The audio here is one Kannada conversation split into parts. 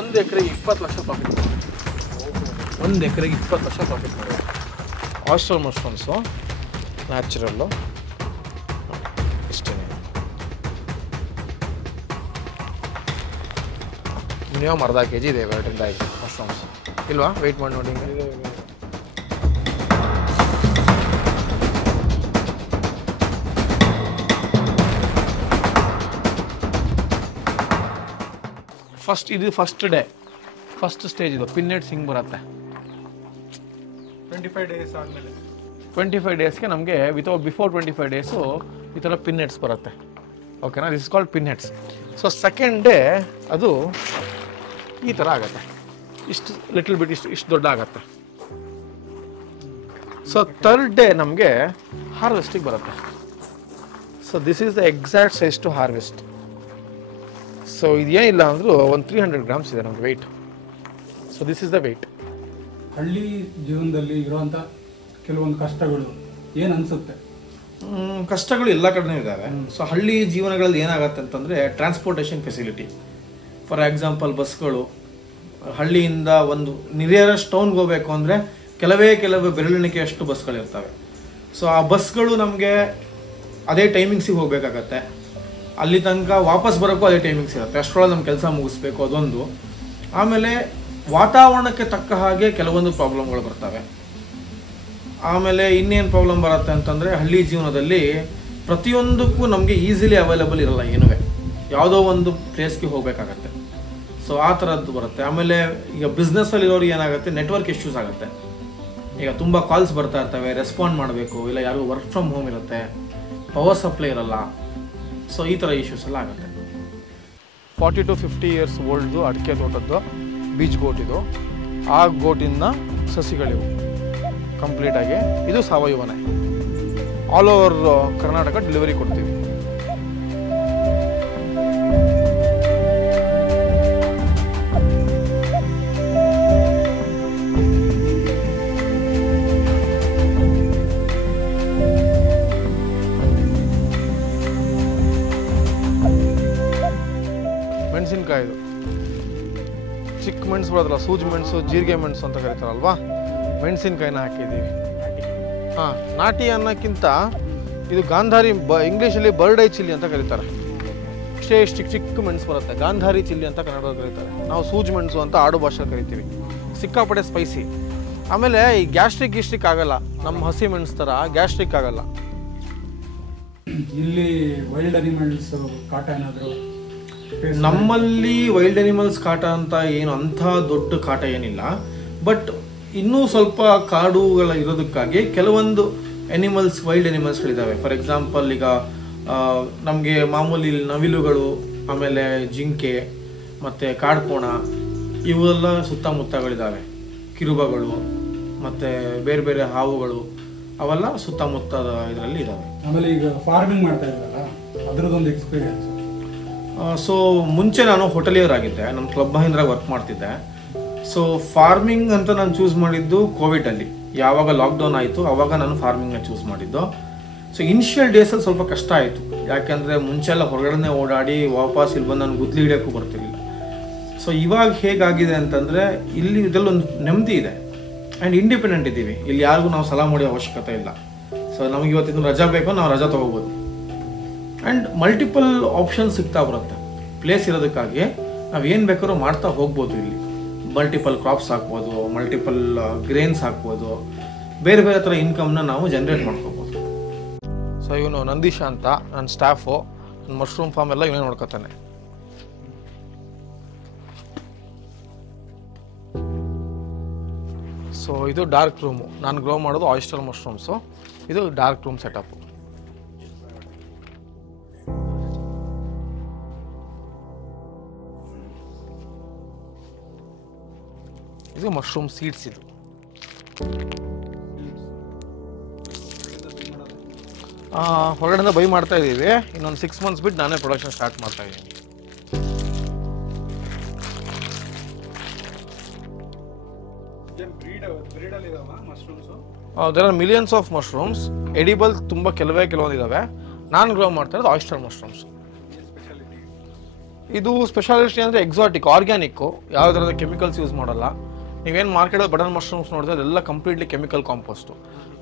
1 ಎಕರೆಗೆ 20 ಲಕ್ಷ ಪ್ರಾಫಿಟ್ ಮಾಡಿ 1 ಎಕರೆಗೆ 20 ಲಕ್ಷ ಪ್ರಾಫಿಟ್ ಮಾಡಿ ಆಯಿಸ್ಟರ್ ಮಶ್ರೂಮ್ಸು ನ್ಯಾಚುರಲ್ಲು ಇಷ್ಟೇ ಮಿನಿಮಮ್ ಅರ್ಧ ಕೆ ಜಿ ಇದೆ 2 ಮಶ್ರೂಮ್ಸ್ ಇಲ್ವಾ ವೆಯ್ಟ್ ಮಾಡಿ ನೋಡಿ ಫಸ್ಟ್ ಡೇ ಫಸ್ಟ್ ಸ್ಟೇಜ್ ಇದು ಪಿನ್ನೆಟ್ಸ್ ಹಿಂಗೆ ಬರುತ್ತೆ 25 ಡೇಸ್ ಆದಮೇಲೆ 25 ಡೇಸ್ಗೆ ನಮಗೆ ಬಿಫೋರ್ 25 ಡೇಸು ಈ ಥರ ಪಿನ್ನೆಟ್ಸ್ ಬರುತ್ತೆ ಓಕೆನಾ this is called pinheads so second day ಅದು ಈ ಥರ ಆಗುತ್ತೆ ಇಷ್ಟು ಲಿಟಲ್ ಬಿಟ್ ಇಷ್ಟು ದೊಡ್ಡ ಆಗುತ್ತೆ ಸೊ ಥರ್ಡ್ ಡೇ ನಮಗೆ ಹಾರ್ವೆಸ್ಟಿಗೆ ಬರುತ್ತೆ so this is the exact size to harvest so ಇದೇನಿಲ್ಲ ಅಂದರೂ ಒಂದು 300 ಗ್ರಾಮ್ಸ್ ಇದೆ ನಮಗೆ weight so this is the weight ಹಳ್ಳಿ ಜೀವನದಲ್ಲಿ ಇರುವಂಥ ಕೆಲವೊಂದು ಕಷ್ಟಗಳು ಏನು ಅನಿಸುತ್ತೆ? ಕಷ್ಟಗಳು ಎಲ್ಲ ಕಡೆನೂ ಇದ್ದಾವೆ. ಸೊ ಹಳ್ಳಿ ಜೀವನಗಳಲ್ಲಿ ಏನಾಗುತ್ತೆ ಅಂತಂದರೆ ಟ್ರಾನ್ಸ್ಪೋರ್ಟೇಷನ್ ಫೆಸಿಲಿಟಿ, ಫಾರ್ ಎಕ್ಸಾಂಪಲ್ ಬಸ್ಗಳು, ಹಳ್ಳಿಯಿಂದ ಒಂದು ನಿಯರೆಸ್ಟ್ ಟೌನ್ಗೆ ಹೋಗಬೇಕು ಅಂದರೆ ಕೆಲವೇ ಬೆರಳೆಣಿಕೆಯಷ್ಟು ಬಸ್ಗಳಿರ್ತವೆ. ಸೊ ಆ ಬಸ್ಗಳು ನಮಗೆ ಅದೇ ಟೈಮಿಂಗ್ಸಿಗೆ ಹೋಗಬೇಕಾಗತ್ತೆ, ಅಲ್ಲಿ ತನಕ ವಾಪಸ್ ಬರೋಕ್ಕೂ ಅದೇ ಟೈಮಿಂಗ್ಸ್ ಇರುತ್ತೆ, ಅಷ್ಟರೊಳಗೆ ನಮ್ಮ ಕೆಲಸ ಮುಗಿಸ್ಬೇಕು ಅದೊಂದು. ಆಮೇಲೆ ವಾತಾವರಣಕ್ಕೆ ತಕ್ಕ ಹಾಗೆ ಕೆಲವೊಂದು ಪ್ರಾಬ್ಲಮ್ಗಳು ಬರ್ತವೆ. ಆಮೇಲೆ ಇನ್ನೇನು ಪ್ರಾಬ್ಲಮ್ ಬರುತ್ತೆ ಅಂತಂದರೆ ಹಳ್ಳಿ ಜೀವನದಲ್ಲಿ ಪ್ರತಿಯೊಂದಕ್ಕೂ ನಮಗೆ ಈಸಿಲಿ ಅವೈಲೇಬಲ್ ಇರಲ್ಲ, ಏನುವೆ ಯಾವುದೋ ಒಂದು ಪ್ಲೇಸ್ಗೆ ಹೋಗಬೇಕಾಗತ್ತೆ. ಸೊ ಆ ಥರದ್ದು ಬರುತ್ತೆ. ಆಮೇಲೆ ಈಗ ಬಿಸ್ನೆಸ್ಸಲ್ಲಿರೋರಿಗೆ ಏನಾಗುತ್ತೆ, ನೆಟ್ವರ್ಕ್ ಇಶ್ಯೂಸ್ ಆಗುತ್ತೆ. ಈಗ ತುಂಬ ಕಾಲ್ಸ್ ಬರ್ತಾ ಇರ್ತವೆ, ರೆಸ್ಪಾಂಡ್ ಮಾಡಬೇಕು, ಇಲ್ಲ ಯಾರಿಗೂ ವರ್ಕ್ ಫ್ರಮ್ ಹೋಮ್ ಇರುತ್ತೆ, ಪವರ್ ಸಪ್ಲೈ ಇರಲ್ಲ. ಸೊ ಈ ಥರ ಇಶ್ಯೂಸ್ ಎಲ್ಲ ಆಗುತ್ತೆ. 40 to 50 ಇಯರ್ಸ್ ಓಲ್ಡ್ದು ಅಡಿಕೆ ತೋಟದ್ದು ಬೀಚ್ ಗೋಟ್ ಇದು. ಆ ಗೋಟಿಂದ ಸಸಿಗಳಿವು ಕಂಪ್ಲೀಟಾಗಿ. ಇದು ಸಾವಯವನೇ, ಆಲ್ ಓವರ್ ಕರ್ನಾಟಕ ಡೆಲಿವರಿ ಕೊಡ್ತೀವಿ. ಮೆಣಸಿನ್ಕಾಯಿದು ಚಿಕ್ಕ ಮೆಣಸು ಬರೋದಲ್ಲ, ಸೂಜಿ ಮೆಣಸು, ಜೀರಿಗೆ ಮೆಣಸು ಅಂತ ಕರೀತಾರಲ್ವಾ, ಮೆಣಸಿನ್ಕಾಯಿನ ಹಾಕಿದ್ದೀವಿ. ಹಾಂ, ನಾಟಿ ಅನ್ನೋಕ್ಕಿಂತ ಇದು ಗಾಂಧಾರಿ, ಇಂಗ್ಲೀಷಲ್ಲಿ ಬರ್ಡ್ ಐ ಚಿಲ್ಲಿ ಅಂತ ಕರೀತಾರೆ. ಇಷ್ಟೇ ಚಿಕ್ಕ ಮೆಣಸು ಬರುತ್ತೆ, ಗಾಂಧಾರಿ ಚಿಲ್ಲಿ ಅಂತ ಕನ್ನಡದಲ್ಲಿ ಕರೀತಾರೆ. ನಾವು ಸೂಜಿ ಮೆಣಸು ಅಂತ ಆಡು ಭಾಷೆ ಕರಿತೀವಿ. ಸಿಕ್ಕಾಪಟ್ಟೆ ಸ್ಪೈಸಿ. ಆಮೇಲೆ ಈ ಗ್ಯಾಸ್ಟ್ರಿಕ್ ಆಗಲ್ಲ, ನಮ್ಮ ಹಸಿ ಮೆಣಸು ಥರ ಗ್ಯಾಸ್ಟ್ರಿಕ್ ಆಗಲ್ಲ. ಇಲ್ಲಿ ವೈಲ್ಡ್ ಅನಿಮಲ್ಸ್ ಕಾಟ ಏನಾದರೂ? ನಮ್ಮಲ್ಲಿ ವೈಲ್ಡ್ ಅನಿಮಲ್ಸ್ ಕಾಟ ಅಂತ ಏನು ಅಂಥ ದೊಡ್ಡ ಕಾಟ ಏನಿಲ್ಲ, ಬಟ್ ಇನ್ನೂ ಸ್ವಲ್ಪ ಕಾಡುಗಳ ಇರೋದಕ್ಕಾಗಿ ಕೆಲವೊಂದು ವೈಲ್ಡ್ ಅನಿಮಲ್ಸ್ಗಳಿದ್ದಾವೆ. ಫಾರ್ ಎಕ್ಸಾಂಪಲ್ ಈಗ ನಮಗೆ ಮಾಮೂಲಿ ನವಿಲುಗಳು, ಆಮೇಲೆ ಜಿಂಕೆ ಮತ್ತು ಕಾಡ್ಕೋಣ ಇವೆಲ್ಲ ಸುತ್ತಮುತ್ತಗಳಿದ್ದಾವೆ. ಕಿರುಬಗಳು ಮತ್ತು ಬೇರೆ ಬೇರೆ ಹಾವುಗಳು ಅವೆಲ್ಲ ಸುತ್ತಮುತ್ತದ ಇದರಲ್ಲಿ ಇದ್ದಾವೆ. ಆಮೇಲೆ ಈಗ ಫಾರ್ಮಿಂಗ್ ಮಾಡ್ತಾ ಇದ್ದಾರಲ್ಲ, ಅದರದ್ದೊಂದು ಎಕ್ಸ್ಪೀರಿಯನ್ಸ್. ಸೊ ಮುಂಚೆ ನಾನು ಹೋಟೆಲಿಯರಾಗಿದ್ದೆ, ನಮ್ಮ ಕ್ಲಬ್ ಮಹೀಂದ್ರಾಗ ವರ್ಕ್ ಮಾಡ್ತಿದ್ದೆ. ಸೊ ಫಾರ್ಮಿಂಗ್ ಅಂತ ನಾನು ಚೂಸ್ ಮಾಡಿದ್ದು ಕೋವಿಡಲ್ಲಿ, ಯಾವಾಗ ಲಾಕ್ಡೌನ್ ಆಯಿತು ಆವಾಗ ನಾನು ಫಾರ್ಮಿಂಗ್ನ ಚೂಸ್ ಮಾಡಿದ್ದು. ಸೊ ಇನಿಷಿಯಲ್ ಡೇಸಲ್ಲಿ ಸ್ವಲ್ಪ ಕಷ್ಟ ಆಯಿತು, ಯಾಕೆಂದರೆ ಮುಂಚೆಲ್ಲ ಹೊರಗಡೆ ಓಡಾಡಿ ವಾಪಸ್ ಇಲ್ಲಿ ಬಂದು ನಾನು ಗುದ್ಲಿ ಹಿಡಿಯೋಕ್ಕೂ ಬರ್ತಿರಲಿಲ್ಲ. ಸೊ ಇವಾಗ ಹೇಗಾಗಿದೆ ಅಂತಂದರೆ ಇಲ್ಲಿ ಇದರಲ್ಲೊಂದು ನೆಮ್ಮದಿ ಇದೆ ಆ್ಯಂಡ್ ಇಂಡಿಪೆಂಡೆಂಟ್ ಇದ್ದೀವಿ. ಇಲ್ಲಿ ಯಾರಿಗೂ ನಾವು ಸಲಾ ಮಾಡೋ ಅವಶ್ಯಕತೆ ಇಲ್ಲ. ಸೊ ನಮಗೆ ಇವತ್ತಿನ ರಜಾ ಬೇಕೋ ನಾವು ರಜಾ ತೊಗೋಬೋದು. ಆ್ಯಂಡ್ ಮಲ್ಟಿಪಲ್ ಆಪ್ಷನ್ಸ್ ಸಿಗ್ತಾ ಬರುತ್ತೆ. ಪ್ಲೇಸ್ ಇರೋದಕ್ಕಾಗಿ ನಾವು ಏನು ಬೇಕಾದ್ರೂ ಮಾಡ್ತಾ ಹೋಗ್ಬೋದು. ಇಲ್ಲಿ ಮಲ್ಟಿಪಲ್ ಕ್ರಾಪ್ಸ್ ಹಾಕ್ಬೋದು, ಮಲ್ಟಿಪಲ್ ಗ್ರೇನ್ಸ್ ಹಾಕ್ಬೋದು, ಬೇರೆ ಬೇರೆ ಥರ ಇನ್ಕಮ್ನ ನಾವು ಜನ್ರೇಟ್ ಮಾಡ್ಕೋಬೋದು. ಸೊ ಇವನು ನಂದೀಶ ಅಂತ ನನ್ನ ಸ್ಟಾಫು, ನನ್ನ ಮಶ್ರೂಮ್ ಫಾರ್ಮ್ ಎಲ್ಲ ಇವನೇ ನೋಡ್ಕೊತಾನೆ. ಸೊ ಇದು ಡಾರ್ಕ್ ರೂಮು, ನಾನು ಗ್ರೋ ಮಾಡೋದು ಆಯಿಸ್ಟರ್ ಮಶ್ರೂಮ್ಸು. ಇದು ಡಾರ್ಕ್ ರೂಮ್ ಸೆಟಪ್ಪು. ಇದು ಮಶ್ರೂಮ್ ಸೀಡ್ಸ್. ಇದು ಹೊರಗಡೆಯಿಂದ ಬೈ ಮಾಡ್ತಾ ಇದ್ದೀವಿ. ಇನ್ನೊಂದು 6 months ಬಿಟ್ಟು ನಾನೇ ಪ್ರೊಡಕ್ಷನ್ ಸ್ಟಾರ್ಟ್ ಮಾಡ್ತಾ ಇದ್ದೀನಿ. There are millions of mushrooms. Edible ತುಂಬ ಕೆಲವೊಂದು ಇದ್ದಾವೆ. ನಾನು ಗ್ರೋ ಮಾಡ್ತಾ ಇರೋದು ಆಯಿಸ್ಟರ್ ಮಶ್ರೂಮ್ಸ್. ಇದು ಸ್ಪೆಷಾಲಿಟಿ ಅಂದರೆ ಎಕ್ಸಾಟಿಕ್ ಆರ್ಗ್ಯಾನಿಕ್ಕು, ಯಾವ ಥರದ ಕೆಮಿಕಲ್ಸ್ ಯೂಸ್ ಮಾಡಲ್ಲ. ನೀವೇನು ಮಾರ್ಕೆಟಲ್ಲಿ ಬಟನ್ ಮಶ್ರೂಮ್ಸ್ ನೋಡಿದ್ರೆ ಅದೆಲ್ಲ ಕಂಪ್ಲೀಟ್ಲಿ ಕೆಮಿಕಲ್ ಕಾಂಪೋಸ್ಟು.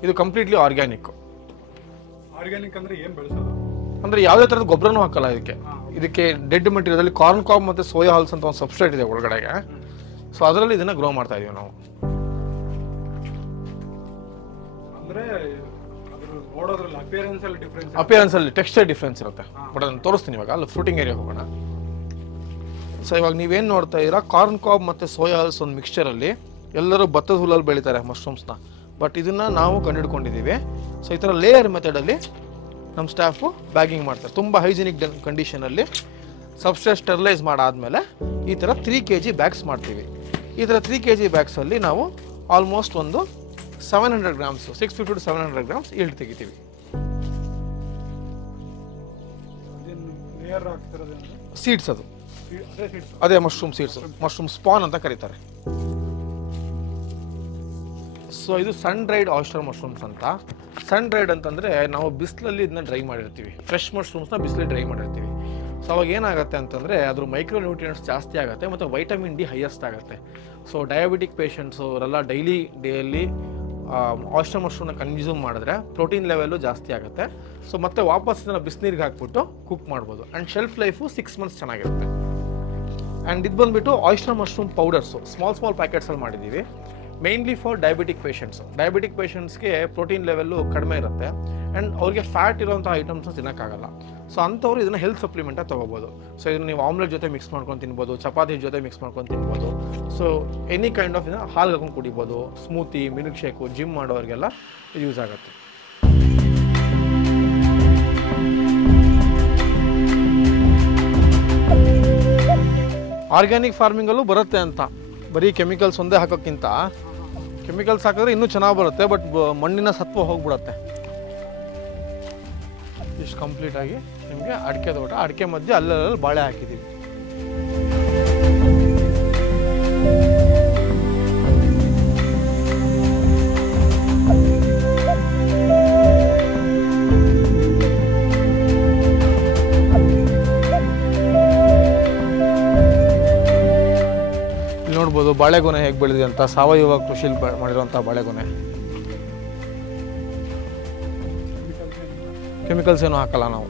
ಇದು ಕಂಪ್ಲೀಟ್ಲಿ ಆರ್ಗ್ಯಾನಿಕ್ಕು. ಆರ್ಗ್ಯಾನಿಕ್ ಅಂದರೆ ಏನು ಬೆಳೆಸೋದು? ಅಂದರೆ ಯಾವುದೇ ಥರದ ಗೊಬ್ಬರನೂ ಹಾಕಲ್ಲ ಇದಕ್ಕೆ ಡೆಡ್ ಮೆಟೀರಿಯಲ್ ಕಾರ್ನ್ ಕಾಬ್ ಮತ್ತು ಸೋಯಾ ಹಾಲ್ಸ್ ಅಂತ ಒಂದು ಸಬ್ಸ್ಟ್ರೇಟ್ ಇದೆ ಒಳಗಡೆಗೆ. ಸೊ ಅದರಲ್ಲಿ ಇದನ್ನು ಗ್ರೋ ಮಾಡ್ತಾ ಇದೀವಿ ನಾವು. ಅಂದರೆ ನೋಡೋದ್ರಲ್ಲಿ ಅಪಿಯರೆನ್ಸ್ ಅಲ್ಲಿ ಟೆಕ್ಸ್ಚರ್ ಡಿಫ್ರೆನ್ಸ್ ಇರುತ್ತೆ. ಬಟ್ ಅದನ್ನು ತೋರಿಸ್ತೀನಿ ಇವಾಗ. ಅಲ್ಲಿ ಫ್ರೂಟಿಂಗ್ ಏರಿಯಾ ಹೋಗೋಣ. ಸೊ ಇವಾಗ ನೀವೇನು ನೋಡ್ತಾ ಇದ್ದೀರಾ, ಕಾರ್ನ್ ಕಾಬ್ ಮತ್ತು ಸೋಯಾ ಹಾಲ್ಸ್ ಒಂದು ಮಿಕ್ಸ್ಚರಲ್ಲಿ ಎಲ್ಲರೂ ಭತ್ತದ ಹುಲ್ಲಲ್ಲಿ ಬೆಳೀತಾರೆ ಮಶ್ರೂಮ್ಸ್ನ. ಬಟ್ ಇದನ್ನು ನಾವು ಕಂಡುಹಿಡ್ಕೊಂಡಿದ್ದೀವಿ. ಸೊ ಈ ಥರ ಲೇಯರ್ ಮೆಥಡಲ್ಲಿ ನಮ್ಮ ಸ್ಟಾಫು ಬ್ಯಾಗಿಂಗ್ ಮಾಡ್ತಾರೆ. ತುಂಬ ಹೈಜಿನಿಕ್ ಕಂಡೀಷನಲ್ಲಿ ಸಬ್ಸ್ಟ್ರೇಟ್ ಸ್ಟೆರಿಲೈಸ್ ಮಾಡಾದಮೇಲೆ ಈ ಥರ 3 kg ಬ್ಯಾಗ್ಸ್ ಮಾಡ್ತೀವಿ. ಈ ಥರ 3 kg ಬ್ಯಾಗ್ಸಲ್ಲಿ ನಾವು ಆಲ್ಮೋಸ್ಟ್ ಒಂದು 700 ಗ್ರಾಮ್ಸ್ 650 to 700 ಗ್ರಾಮ್ಸ್ ಈಲ್ಡ್ ತೆಗಿತೀವಿ. ಸೀಡ್ಸ್ ಅದು ಅದೇ ಮಶ್ರೂಮ್ ಸೀಡ್ಸ್, ಮಶ್ರೂಮ್ ಸ್ಪಾನ್ ಅಂತ ಕರೀತಾರೆ. ಸೊ ಇದು ಸನ್ ಡ್ರೈಡ್ ಆಯಿಸ್ಟರ್ ಮಶ್ರೂಮ್ಸ್ ಅಂತ. ಸನ್ ಡ್ರೈಡ್ ಅಂತಂದರೆ ನಾವು ಬಿಸಿಲಲ್ಲಿ ಇದನ್ನ ಡ್ರೈ ಮಾಡಿರ್ತೀವಿ. ಫ್ರೆಶ್ ಮಶ್ರೂಮ್ಸ್ನ ಬಿಸಿಲಲ್ಲಿ ಡ್ರೈ ಮಾಡಿರ್ತೀವಿ. ಸೊ ಅವಾಗ ಏನಾಗುತ್ತೆ ಅಂತಂದರೆ ಅದ್ರ ಮೈಕ್ರೋ ನ್ಯೂಟ್ರಿಯೆಂಟ್ಸ್ ಜಾಸ್ತಿ ಆಗುತ್ತೆ ಮತ್ತು ವೈಟಮಿನ್ ಡಿ ಹೈಯೆಸ್ಟ್ ಆಗುತ್ತೆ. ಸೊ ಡಯಾಬಿಟಿಕ್ ಪೇಷಂಟ್ಸು ಅವರೆಲ್ಲ ಡೇಯಲ್ಲಿ ಆಯಿಸ್ಟರ್ ಮಶ್ರೂಮ್ನ ಕನ್ಸ್ಯೂಮ್ ಮಾಡಿದ್ರೆ ಪ್ರೋಟೀನ್ ಲೆವೆಲ್ಲು ಜಾಸ್ತಿ ಆಗುತ್ತೆ. ಸೊ ಮತ್ತೆ ವಾಪಸ್ ಇದನ್ನು ಬಿಸಿನೀರಿಗೆ ಹಾಕ್ಬಿಟ್ಟು ಕುಕ್ ಮಾಡ್ಬೋದು. ಆ್ಯಂಡ್ ಶೆಲ್ಫ್ ಲೈಫು 6 months ಚೆನ್ನಾಗಿರುತ್ತೆ. ಆ್ಯಂಡ್ ಇದು ಬಂದುಬಿಟ್ಟು ಆಯಿಸ್ಟರ್ ಮಶ್ರೂಮ್ ಪೌಡರ್ಸು ಸ್ಮಾಲ್ ಪ್ಯಾಕೆಟ್ಸಲ್ಲಿ ಮಾಡಿದ್ದೀವಿ. Mainly for diabetic patients. Diabetic ಪೇಷಂಟ್ಸ್ಗೆ ಪ್ರೋಟೀನ್ ಲೆವೆಲ್ಲು ಕಡಿಮೆ ಇರುತ್ತೆ ಆ್ಯಂಡ್ ಅವ್ರಿಗೆ ಫ್ಯಾಟ್ ಇರೋಂಥ ಐಟಮ್ಸ್ನ ತಿನ್ನೋಕ್ಕಾಗಲ್ಲ. ಸೊ ಅಂಥವ್ರು ಇದನ್ನು ಹೆಲ್ತ್ ಸಪ್ಲಿಮೆಂಟಾಗಿ ತೊಗೋಬೋದು. ಸೊ ಇದನ್ನು ನೀವು ಆಮ್ಲೆಟ್ ಜೊತೆ ಮಿಕ್ಸ್ ಮಾಡ್ಕೊಂಡು ತಿನ್ಬೋದು, ಚಪಾತಿ ಜೊತೆ ಮಿಕ್ಸ್ ಮಾಡ್ಕೊಂಡು ತಿನ್ಬೋದು. ಸೊ ಎನಿ ಕೈಂಡ್ ಆಫ್ ಇದನ್ನು ಹಾಲು ಹಾಕೊಂಡು ಕುಡಿಬೋದು. ಸ್ಮೂತಿ, ಮಿಲ್ಕ್ ಶೇಕು, ಜಿಮ್ ಮಾಡೋರಿಗೆಲ್ಲ ಇದು ಯೂಸ್ ಆಗುತ್ತೆ. ಆರ್ಗ್ಯಾನಿಕ್ ಫಾರ್ಮಿಂಗಲ್ಲೂ ಬರುತ್ತೆ ಅಂತ. ಬರೀ ಕೆಮಿಕಲ್ಸ್ ಒಂದೇ ಹಾಕೋಕ್ಕಿಂತ ಕೆಮಿಕಲ್ಸ್ ಹಾಕಿದ್ರೆ ಇನ್ನೂ ಚೆನ್ನಾಗಿ ಬರುತ್ತೆ. ಬಟ್ ಮಣ್ಣಿನ ಸತ್ವ ಹೋಗ್ಬಿಡುತ್ತೆ. ಇಷ್ಟು ಕಂಪ್ಲೀಟಾಗಿ ನಿಮಗೆ ಅಡಿಕೆ ತೋಟ, ಅಡಿಕೆ ಮಧ್ಯೆ ಅಲ್ಲಲ್ಲಿ ಬಾಳೆ ಹಾಕಿದ್ದೀವಿ. ಇಲ್ಲಿ ನೋಡ್ಬೋದು ಬಾಳೆಗೊನೆ ಹೇಗೆ ಬೆಳೆದಿದೆ ಅಂತ. ಸಾವಯವ ಕೃಷಿಲಿ ಮಾಡಿರುವಂಥ ಬಾಳೆಗೊನೆ. ಕೆಮಿಕಲ್ಸ್ ಏನು ಹಾಕಲ್ಲ ನಾವು.